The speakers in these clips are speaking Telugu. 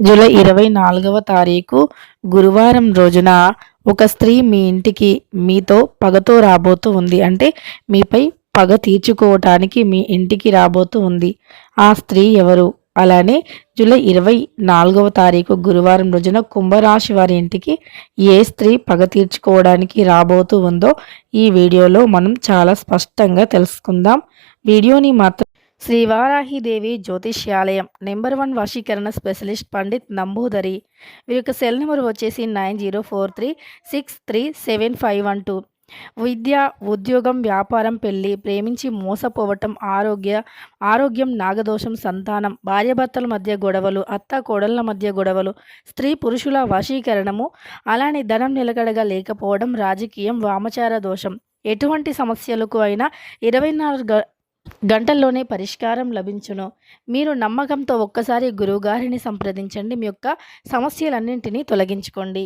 జూలై 24వ తారీఖు గురువారం రోజున ఒక స్త్రీ మీ ఇంటికి మీతో పగతో రాబోతూ ఉంది. అంటే మీపై పగ తీర్చుకోవటానికి మీ ఇంటికి రాబోతూ ఉంది. ఆ స్త్రీ ఎవరు? అలానే జూలై 24వ తారీఖు గురువారం రోజున కుంభరాశి వారి ఇంటికి ఏ స్త్రీ పగ తీర్చుకోవడానికి రాబోతూ ఉందో ఈ వీడియోలో మనం చాలా స్పష్టంగా తెలుసుకుందాం. వీడియోని మాత్రం శ్రీవారాహిదేవి జ్యోతిష్యాలయం నెంబర్ 1 వశీకరణ స్పెషలిస్ట్ పండిత్ నంబూదరి. వీరి యొక్క సెల్ నెంబర్ వచ్చేసి 9043363751. విద్య, ఉద్యోగం, వ్యాపారం, పెళ్లి, ప్రేమించి మోసపోవటం, ఆరోగ్యం, నాగదోషం, సంతానం, భార్యాభర్తల మధ్య గొడవలు, అత్త కోడళ్ల మధ్య గొడవలు, స్త్రీ పురుషుల వశీకరణము, అలానే ధనం నిలకడగా లేకపోవడం, రాజకీయం, వామచార దోషం, ఎటువంటి సమస్యలకు అయినా 24 గంటల్లోనే పరిష్కారం లభించును. మీరు నమ్మకంతో ఒక్కసారి గురువుగారిని సంప్రదించండి. మీ యొక్క సమస్యలన్నింటినీ తొలగించుకోండి.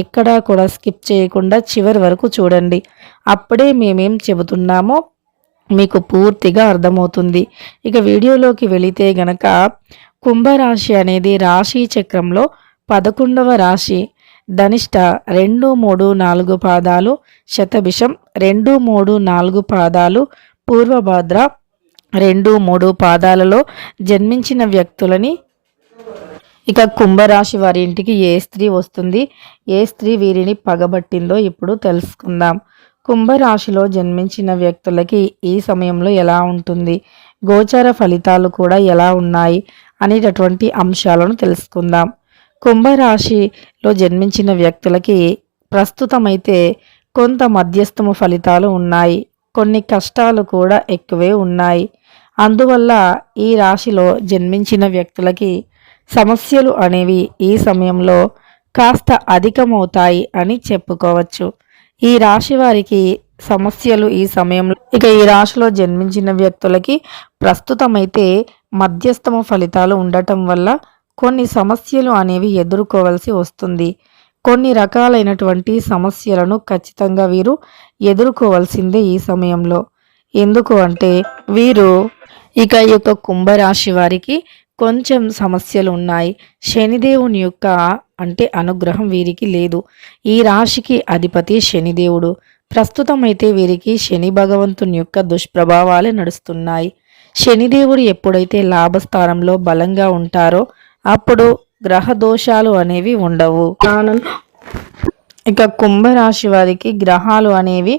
ఎక్కడా కూడా స్కిప్ చేయకుండా చివరి వరకు చూడండి. అప్పుడే మేమేం చెబుతున్నామో మీకు పూర్తిగా అర్థమవుతుంది. ఇక వీడియోలోకి వెళితే గనక కుంభరాశి అనేది రాశి చక్రంలో 11వ రాశి. ధనిష్ట 2, 3, 4 పాదాలు, శతభిషం 2, 3, 4 పాదాలు, పూర్వభాద్ర 2, 3 పాదాలలో జన్మించిన వ్యక్తులని ఇక కుంభరాశి వారి ఇంటికి ఏ స్త్రీ వస్తుంది, ఏ స్త్రీ వీరిని పగబట్టిందో ఇప్పుడు తెలుసుకుందాం. కుంభరాశిలో జన్మించిన వ్యక్తులకి ఈ సమయంలో ఎలా ఉంటుంది, గోచార ఫలితాలు కూడా ఎలా ఉన్నాయి అనేటటువంటి అంశాలను తెలుసుకుందాం. కుంభరాశిలో జన్మించిన వ్యక్తులకి ప్రస్తుతమైతే కొంత మధ్యస్థము ఫలితాలు ఉన్నాయి. కొన్ని కష్టాలు కూడా ఎక్కువే ఉన్నాయి. అందువల్ల ఈ రాశిలో జన్మించిన వ్యక్తులకి సమస్యలు అనేవి ఈ సమయంలో కాస్త అధికమవుతాయి అని చెప్పుకోవచ్చు. ఈ రాశి వారికి సమస్యలు ఈ సమయంలో ఇక ఈ రాశిలో జన్మించిన వ్యక్తులకి ప్రస్తుతమైతే మధ్యస్థమ ఫలితాలు ఉండటం వల్ల కొన్ని సమస్యలు అనేవి ఎదుర్కోవాల్సి వస్తుంది. కొన్ని రకాలైనటువంటి సమస్యలను ఖచ్చితంగా వీరు ఎదుర్కోవాల్సిందే ఈ సమయంలో. ఎందుకు అంటే వీరు ఇక ఈ యొక్క కుంభరాశి వారికి కొంచెం సమస్యలు ఉన్నాయి. శనిదేవుని యొక్క అనుగ్రహం వీరికి లేదు. ఈ రాశికి అధిపతి శనిదేవుడు. ప్రస్తుతం అయితే వీరికి శని భగవంతుని యొక్క దుష్ప్రభావాలే నడుస్తున్నాయి. శనిదేవుడు ఎప్పుడైతే లాభస్థానంలో బలంగా ఉంటారో అప్పుడు గ్రహ దోషాలు అనేవి ఉండవు. ఇక కుంభరాశి వారికి గ్రహాలు అనేవి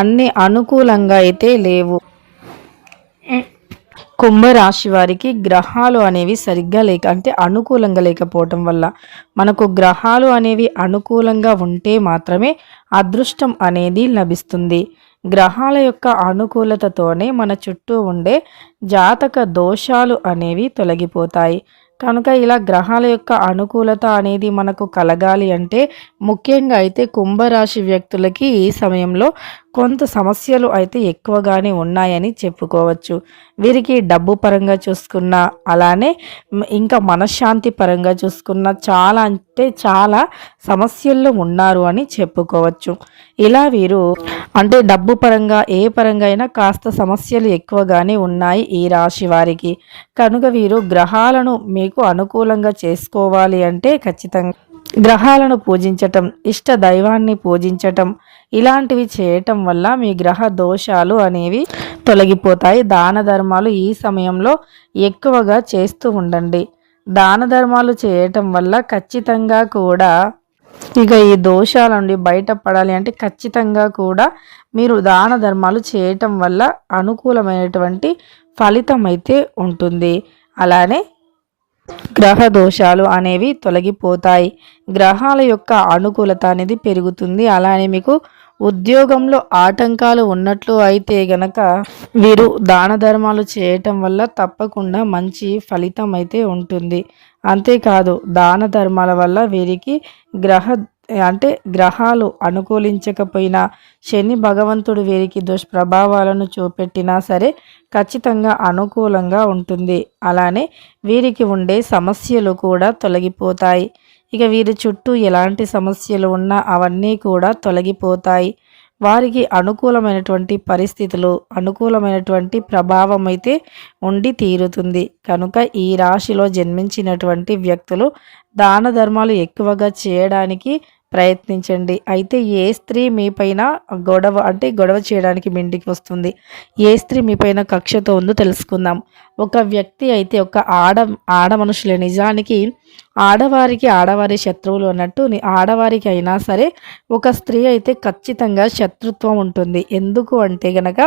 అన్ని అనుకూలంగా అయితే లేవు. కుంభరాశి వారికి గ్రహాలు అనేవి సరిగ్గా అనుకూలంగా లేకపోవటం వల్ల మనకు గ్రహాలు అనేవి అనుకూలంగా ఉంటే మాత్రమే అదృష్టం అనేది లభిస్తుంది. గ్రహాల యొక్క అనుకూలతతోనే మన చుట్టూ ఉండే జాతక దోషాలు అనేవి తొలగిపోతాయి. కనుక ఇలా గ్రహాల యొక్క అనుకూలత అనేది మనకు కలగాలి అంటే ముఖ్యంగా అయితే కుంభరాశి వ్యక్తులకి ఈ సమయంలో కొంత సమస్యలు అయితే ఎక్కువగానే ఉన్నాయని చెప్పుకోవచ్చు. వీరికి డబ్బు పరంగా చూసుకున్నా అలానే ఇంకా మనశ్శాంతి పరంగా చూసుకున్నా చాలా సమస్యల్లో ఉన్నారు అని చెప్పుకోవచ్చు. ఇలా వీరు డబ్బు పరంగా ఏ పరంగా అయినా కాస్త సమస్యలు ఎక్కువగానే ఉన్నాయి ఈ రాశి వారికి. కనుక వీరు గ్రహాలను మీకు అనుకూలంగా చేసుకోవాలి అంటే ఖచ్చితంగా గ్రహాలను పూజించటం, ఇష్ట దైవాన్ని పూజించటం ఇలాంటివి చేయటం వల్ల మీ గ్రహ దోషాలు అనేవి తొలగిపోతాయి. దాన ధర్మాలు ఈ సమయంలో ఎక్కువగా చేస్తూ ఉండండి. దాన ధర్మాలు చేయటం వల్ల ఖచ్చితంగా కూడా ఇక ఈ దోషాల నుండి బయటపడాలి అంటే ఖచ్చితంగా కూడా మీరు దాన ధర్మాలు చేయటం వల్ల అనుకూలమైనటువంటి ఫలితం అయితే ఉంటుంది. అలానే గ్రహ దోషాలు అనేవి తొలగిపోతాయి. గ్రహాల యొక్క అనుకూలత అనేది పెరుగుతుంది. అలానే మీకు ఉద్యోగంలో ఆటంకాలు ఉన్నట్లు అయితే గనక వీరు దాన ధర్మాలు చేయటం వల్ల తప్పకుండా మంచి ఫలితం అయితే ఉంటుంది. అంతేకాదు దాన ధర్మాల వల్ల వీరికి గ్రహాలు అనుకూలించకపోయినా శని భగవంతుడు వీరికి దుష్ప్రభావాలను చూపెట్టినా సరే ఖచ్చితంగా అనుకూలంగా ఉంటుంది. అలానే వీరికి ఉండే సమస్యలు కూడా తొలగిపోతాయి. ఇక వీరి చుట్టూ ఎలాంటి సమస్యలు ఉన్నా అవన్నీ కూడా తొలగిపోతాయి. వారికి అనుకూలమైనటువంటి పరిస్థితులు, అనుకూలమైనటువంటి ప్రభావం అయితే ఉండి తీరుతుంది. కనుక ఈ రాశిలో జన్మించినటువంటి వ్యక్తులు దాన ధర్మాలు ఎక్కువగా చేయడానికి ప్రయత్నించండి. అయితే ఏ స్త్రీ మీపైన గొడవ చేయడానికి మీ ఇంటికి వస్తుంది, ఏ స్త్రీ మీపైన కక్షతో ఉందో తెలుసుకుందాం. ఒక వ్యక్తి అయితే ఒక ఆడ మనుషులే. నిజానికి ఆడవారి శత్రువులు అన్నట్టు ఆడవారికి అయినా సరే ఒక స్త్రీ అయితే ఖచ్చితంగా శత్రుత్వం ఉంటుంది. ఎందుకు అంటే గనక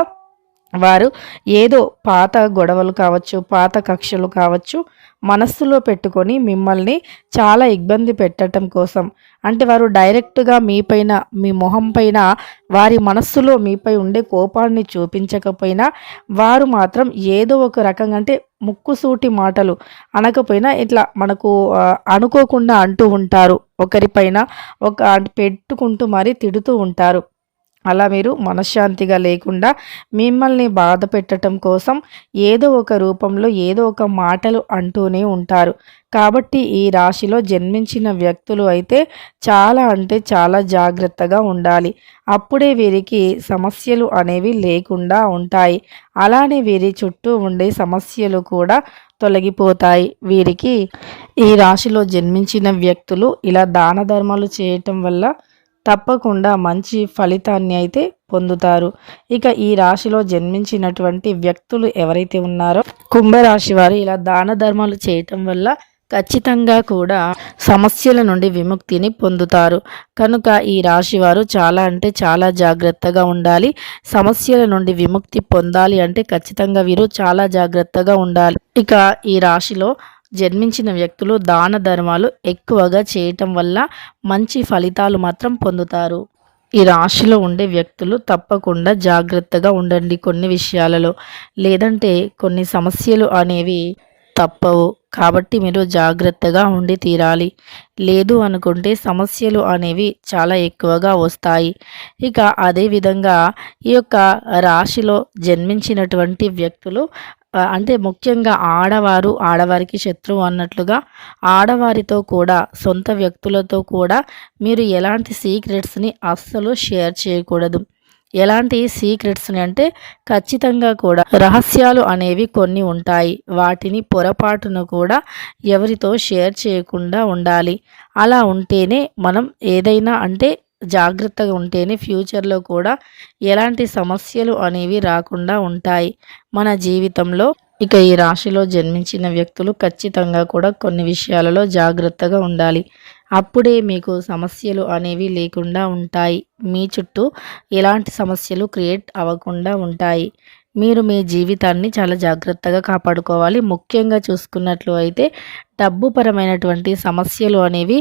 వారు ఏదో పాత గొడవలు కావచ్చు, పాత కక్షలు కావచ్చు మనస్సులో పెట్టుకొని మిమ్మల్ని చాలా ఇబ్బంది పెట్టడం కోసం, అంటే వారు డైరెక్ట్గా మీపైన, మీ మొహం పైన వారి మనస్సులో మీపై ఉండే కోపాన్ని చూపించకపోయినా వారు మాత్రం ఏదో ఒక రకంగా, అంటే ముక్కుసూటి మాటలు అనకపోయినా ఇట్లా మనకు అనుకోకుండా అంటూ ఉంటారు. ఒకరిపైన పెట్టుకుంటూ మరీ తిడుతూ ఉంటారు. అలా మీరు మనశ్శాంతిగా లేకుండా మిమ్మల్ని బాధ పెట్టడం కోసం ఏదో ఒక రూపంలో ఏదో ఒక మాటలు అంటూనే ఉంటారు. కాబట్టి ఈ రాశిలో జన్మించిన వ్యక్తులు అయితే చాలా అంటే చాలా జాగ్రత్తగా ఉండాలి. అప్పుడే వీరికి సమస్యలు అనేవి లేకుండా ఉంటాయి. అలానే వీరి చుట్టూ ఉండే సమస్యలు కూడా తొలగిపోతాయి. వీరికి ఈ రాశిలో జన్మించిన వ్యక్తులు ఇలా దాన ధర్మాలు చేయటం వల్ల తప్పకుండా మంచి ఫలితాన్ని అయితే పొందుతారు. ఇక ఈ రాశిలో జన్మించినటువంటి వ్యక్తులు ఎవరైతే ఉన్నారో కుంభరాశి వారు ఇలా దాన ధర్మాలు చేయటం వల్ల ఖచ్చితంగా కూడా సమస్యల నుండి విముక్తిని పొందుతారు. కనుక ఈ రాశి వారు చాలా అంటే చాలా జాగ్రత్తగా ఉండాలి. సమస్యల నుండి విముక్తి పొందాలి అంటే ఖచ్చితంగా వీరు చాలా జాగ్రత్తగా ఉండాలి. ఇక ఈ రాశిలో జన్మించిన వ్యక్తులు దాన ధర్మాలు ఎక్కువగా చేయటం వల్ల మంచి ఫలితాలు మాత్రం పొందుతారు. ఈ రాశిలో ఉండే వ్యక్తులు తప్పకుండా జాగ్రత్తగా ఉండండి కొన్ని విషయాలలో, లేదంటే కొన్ని సమస్యలు అనేవి తప్పవు. కాబట్టి మీరు జాగ్రత్తగా ఉండి తీరాలి. లేదు అనుకుంటే సమస్యలు అనేవి చాలా ఎక్కువగా వస్తాయి. ఇక అదేవిధంగా ఈ యొక్క రాశిలో జన్మించినటువంటి వ్యక్తులు అంటే ముఖ్యంగా ఆడవారికి శత్రువు అన్నట్లుగా ఆడవారితో కూడా, సొంత వ్యక్తులతో కూడా మీరు ఎలాంటి సీక్రెట్స్ని అస్సలు షేర్ చేయకూడదు. ఎలాంటి సీక్రెట్స్ని అంటే ఖచ్చితంగా కూడా రహస్యాలు అనేవి కొన్ని ఉంటాయి. వాటిని పొరపాటును కూడా ఎవరితో షేర్ చేయకుండా ఉండాలి. అలా ఉంటేనే మనం ఏదైనా, అంటే జాగ్రత్తగా ఉంటేనే ఫ్యూచర్లో కూడా ఎలాంటి సమస్యలు అనేవి రాకుండా ఉంటాయి మన జీవితంలో. ఇక ఈ రాశిలో జన్మించిన వ్యక్తులు ఖచ్చితంగా కూడా కొన్ని విషయాలలో జాగ్రత్తగా ఉండాలి. అప్పుడే మీకు సమస్యలు అనేవి లేకుండా ఉంటాయి. మీ చుట్టూ ఎలాంటి సమస్యలు క్రియేట్ అవ్వకుండా ఉంటాయి. మీరు మీ జీవితాన్ని చాలా జాగ్రత్తగా కాపాడుకోవాలి. ముఖ్యంగా చూసుకున్నట్లు అయితే డబ్బు పరమైనటువంటి సమస్యలు అనేవి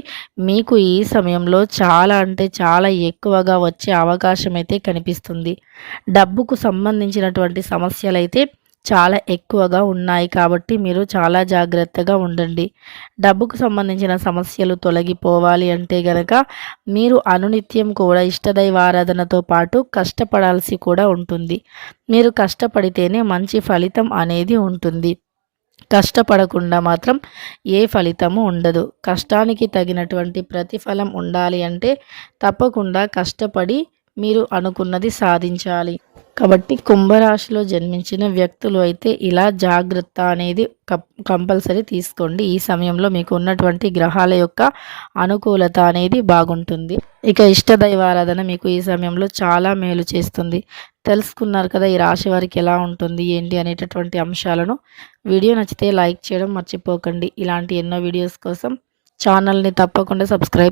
మీకు ఈ సమయంలో చాలా అంటే చాలా ఎక్కువగా వచ్చే అవకాశం అయితే కనిపిస్తుంది. డబ్బుకు సంబంధించినటువంటి సమస్యలైతే చాలా ఎక్కువగా ఉన్నాయి. కాబట్టి మీరు చాలా జాగ్రత్తగా ఉండండి. డబ్బుకు సంబంధించిన సమస్యలు తొలగిపోవాలి అంటే గనక మీరు అనునిత్యం కూడా ఇష్టదైవారాధనతో పాటు కష్టపడాల్సి కూడా ఉంటుంది. మీరు కష్టపడితేనే మంచి ఫలితం అనేది ఉంటుంది. కష్టపడకుండా మాత్రం ఏ ఫలితము ఉండదు. కష్టానికి తగినటువంటి ప్రతిఫలం ఉండాలి అంటే తప్పకుండా కష్టపడి మీరు అనుకున్నది సాధించాలి. కాబట్టి కుంభరాశిలో జన్మించిన వ్యక్తులు అయితే ఇలా జాగ్రత్త అనేది కంపల్సరీ తీసుకోండి. ఈ సమయంలో మీకు ఉన్నటువంటి గ్రహాల యొక్క అనుకూలత అనేది బాగుంటుంది. ఇక ఇష్టదైవారాధన మీకు ఈ సమయంలో చాలా మేలు చేస్తుంది. తెలుసుకున్నారు కదా ఈ రాశి వారికి ఎలా ఉంటుంది ఏంటి అనేటటువంటి అంశాలను. వీడియో నచ్చితే లైక్ చేయడం మర్చిపోకండి. ఇలాంటి ఎన్నో వీడియోస్ కోసం ఛానల్ని తప్పకుండా సబ్స్క్రైబ్